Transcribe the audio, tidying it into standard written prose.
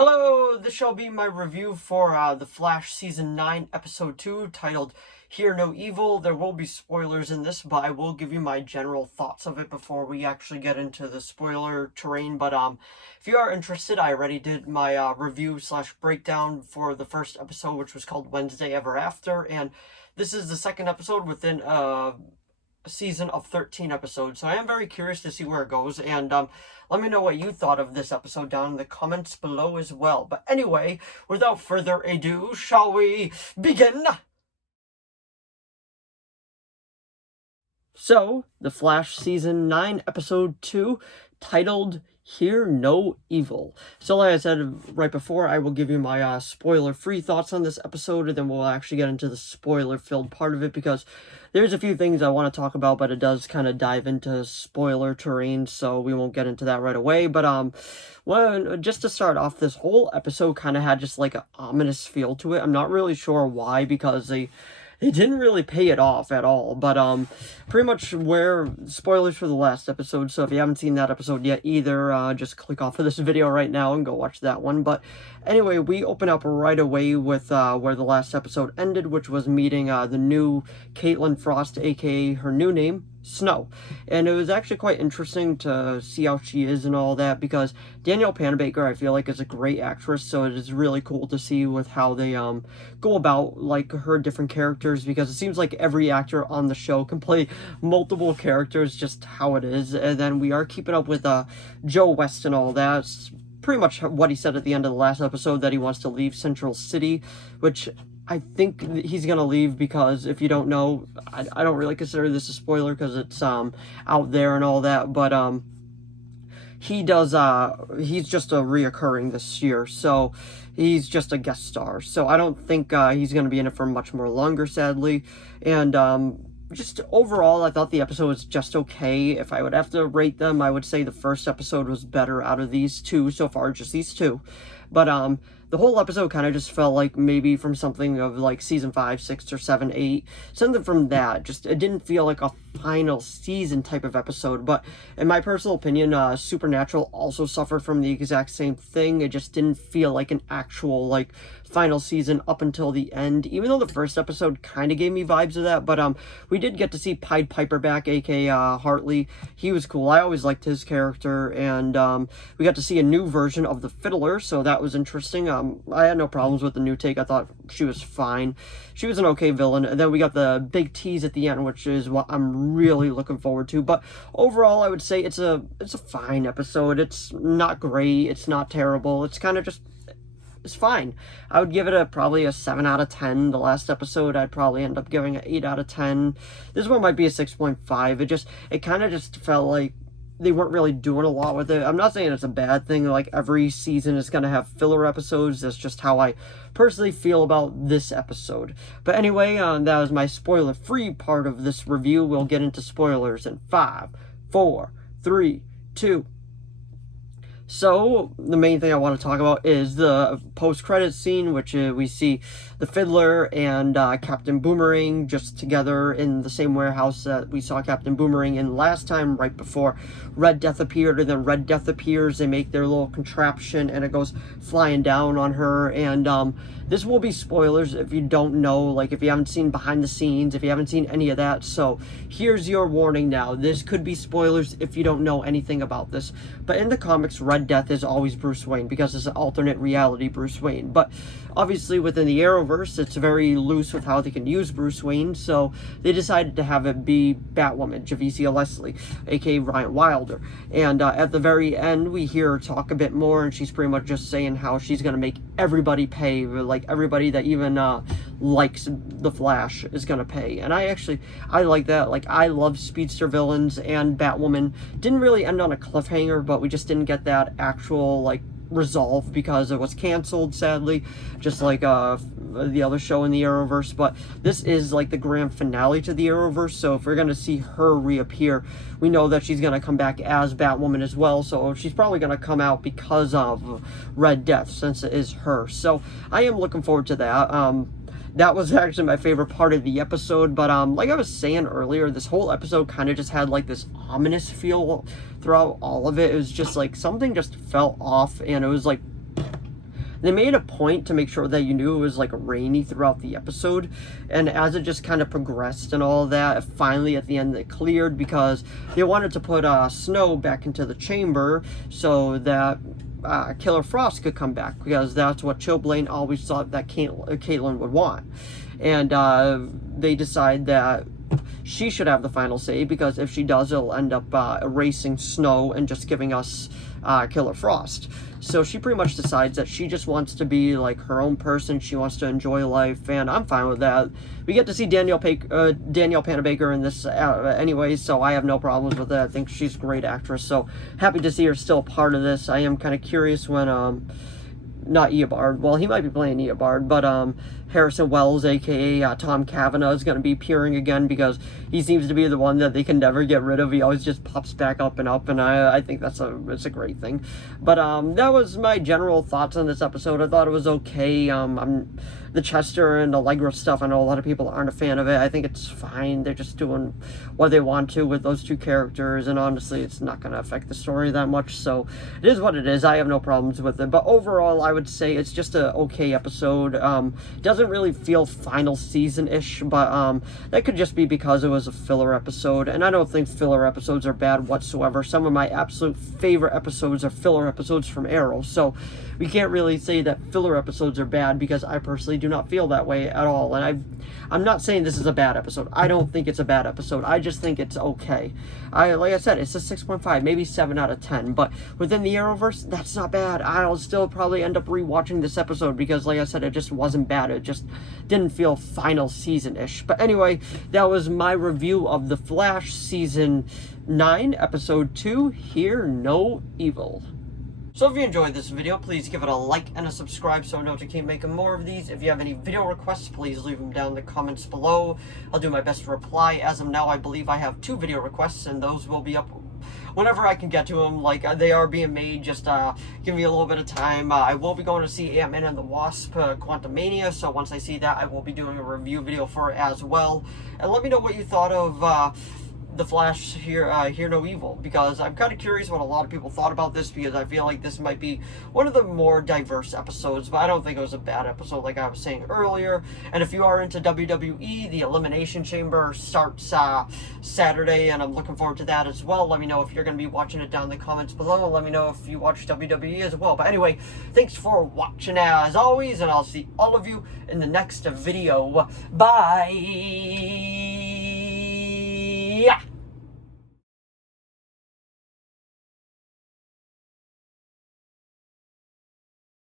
Hello, this shall be my review for The Flash Season 9, Episode 2, titled Hear No Evil. There will be spoilers in this, but I will give you my general thoughts of it before we actually get into the spoiler terrain. But if you are interested, I already did my review/breakdown for the first episode, which was called Wednesday Ever After, and this is the second episode within a season of 13 episodes, so I am very curious to see where it goes, and let me know what you thought of this episode down in the comments below as well. But anyway, without further ado, shall we begin? So, The Flash Season 9, Episode 2, titled Hear No Evil. So like I said right before, I will give you my spoiler-free thoughts on this episode, and then we'll actually get into the spoiler-filled part of it, because there's a few things I want to talk about, but it does kind of dive into spoiler terrain, so we won't get into that right away. But well, just to start off, this whole episode kind of had just like an ominous feel to it. I'm not really sure why, because they didn't really pay it off at all, but pretty much where spoilers for the last episode, so if you haven't seen that episode yet either, just click off of this video right now and go watch that one. But anyway, we open up right away with where the last episode ended, which was meeting the new Caitlin Frost, aka her new name, Snow. And it was actually quite interesting to see how she is and all that, because Danielle Panabaker, I feel like, is a great actress, so it is really cool to see with how they go about like her different characters, because it seems like every actor on the show can play multiple characters, just how it is. And then we are keeping up with Joe West and all that. It's pretty much what he said at the end of the last episode, that he wants to leave Central City, which I think he's gonna leave, because if you don't know, I don't really consider this a spoiler because it's out there and all that, but he does he's just a reoccurring this year, so he's just a guest star, so I don't think he's gonna be in it for much more longer, sadly. And just overall, I thought the episode was just okay. If I would have to rate them, I would say the first episode was better out of these two so far, just these two. But the whole episode kind of just felt like maybe from something of like season 5, 6, or 7, 8, something from that. Just, it didn't feel like a final season type of episode. But in my personal opinion, Supernatural also suffered from the exact same thing. It just didn't feel like an actual like final season up until the end, even though the first episode kind of gave me vibes of that. But we did get to see Pied Piper back, aka Hartley. He was cool. I always liked his character, and we got to see a new version of the Fiddler, so that was interesting. I had no problems with the new take. I thought she was fine. She was an okay villain. And then we got the big tease at the end, which is what I'm really looking forward to. But overall, I would say it's a fine episode. It's not great. It's not terrible. It's kind of just, it's fine. I would give it probably a 7 out of 10. The last episode, I'd probably end up giving an 8 out of 10. This one might be a 6.5. It kind of just felt like they weren't really doing a lot with it. I'm not saying it's a bad thing, like every season is going to have filler episodes. That's just how I personally feel about this episode. But anyway, that was my spoiler-free part of this review. We'll get into spoilers in 5, 4, 3, 2. So, the main thing I want to talk about is the post-credits scene, which we see the Fiddler and Captain Boomerang just together in the same warehouse that we saw Captain Boomerang in last time, right before Red Death appeared. And then Red Death appears, they make their little contraption, and it goes flying down on her. And this will be spoilers if you don't know, like if you haven't seen behind the scenes, if you haven't seen any of that. So, here's your warning now. This could be spoilers if you don't know anything about this. But in the comics, Red Death is always Bruce Wayne, because it's an alternate reality Bruce Wayne. But obviously within the Arrowverse, it's very loose with how they can use Bruce Wayne, so they decided to have it be Batwoman, Javicia Leslie, aka Ryan Wilder. And at the very end, we hear her talk a bit more, and she's pretty much just saying how she's gonna make everybody pay, like everybody that even likes the Flash is gonna pay. And I like that. Like, I love speedster villains, and Batwoman didn't really end on a cliffhanger, but we just didn't get that actual like resolve because it was canceled, sadly, just like the other show in the Arrowverse. But this is like the grand finale to the Arrowverse, so if we're gonna see her reappear, we know that she's gonna come back as Batwoman as well, so she's probably gonna come out because of Red Death, since it is her. So I am looking forward to that. That was actually my favorite part of the episode. But like I was saying earlier, this whole episode kind of just had like this ominous feel throughout all of it. It was just like something just felt off, and it was like They made a point to make sure that you knew it was like rainy throughout the episode, and as it just kind of progressed and all that, finally at the end it cleared because they wanted to put Snow back into the chamber so that Killer Frost could come back, because that's what Chilblain always thought that Caitlin would want. And they decide that she should have the final say, because if she does, it'll end up erasing Snow and just giving us Killer Frost. So she pretty much decides that she just wants to be like her own person. She wants to enjoy life, and I'm fine with that. We get to see Danielle Panabaker in this anyway, so I have no problems with it. I think she's a great actress, so happy to see her still part of this. I am kind of curious when not Eobard, well, he might be playing Eobard, but Harrison Wells, aka Tom Cavanagh, is going to be appearing again, because he seems to be the one that they can never get rid of. He always just pops back up, and I think it's a great thing. But that was my general thoughts on this episode. I thought it was okay. The Chester and Allegra stuff, I know a lot of people aren't a fan of it. I think it's fine. They're just doing what they want to with those two characters, and honestly, it's not going to affect the story that much, so it is what it is. I have no problems with it, but overall, I would say it's just an okay episode. It doesn't really feel final season-ish, but that could just be because it was a filler episode, and I don't think filler episodes are bad whatsoever. Some of my absolute favorite episodes are filler episodes from Arrow, so we can't really say that filler episodes are bad, because I personally do not feel that way at all. And I'm not saying this is a bad episode. I don't think it's a bad episode. I just think it's okay. Like I said, it's a 6.5, maybe 7 out of 10. But within the Arrowverse, that's not bad. I'll still probably end up rewatching this episode, because like I said, it just wasn't bad. It just didn't feel final season-ish. But anyway, that was my review of The Flash Season 9, Episode 2, Hear No Evil. So if you enjoyed this video, please give it a like and a subscribe so I know to keep making more of these. If you have any video requests, please leave them down in the comments below. I'll do my best to reply. As of now, I believe I have 2 video requests, and those will be up whenever I can get to them. Like, they are being made. Just give me a little bit of time. I will be going to see Ant-Man and the Wasp Quantumania, so once I see that, I will be doing a review video for it as well. And let me know what you thought of The Flash Hear No Evil, because I'm kind of curious what a lot of people thought about this, because I feel like this might be one of the more diverse episodes, but I don't think it was a bad episode like I was saying earlier. And if you are into WWE, the Elimination Chamber starts Saturday, and I'm looking forward to that as well. Let me know if you're going to be watching it down in the comments below, and let me know if you watch WWE as well. But anyway, thanks for watching as always, and I'll see all of you in the next video. Bye!